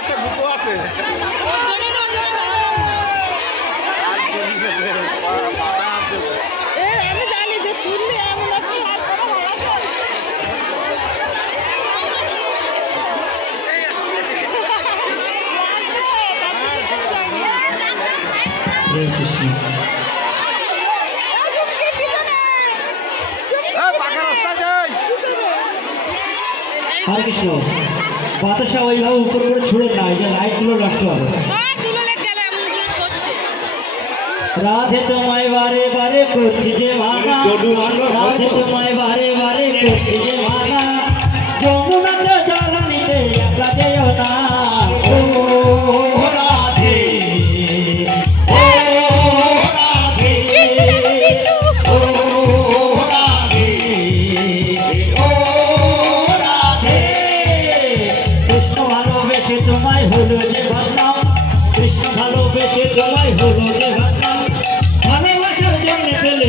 একটা বুতো আছে আমি জানি যে ছুটলে এমন একটা হাত করা ভালো হরে কৃষ্ণ বাতাসা ওইভাবে উপর করে ছুড়ে না এই যে লাইটগুলো নষ্ট হবে রাধে তোমায় বারে বারে করছি যে মানা রাধে তোমায় বারে বারে করছি যে মানা যমুনাতে জল নিতে একলা যেও না ও রাধে ও রাধে ও রাধে ও রাধে কৃষ্ণ ভালোবেসে তোমায় হলো যে বদনাম কৃষ্ণ ভালোবেসে তোমায় হলো যে বদনাম ভালোবাসার জন্য পেলে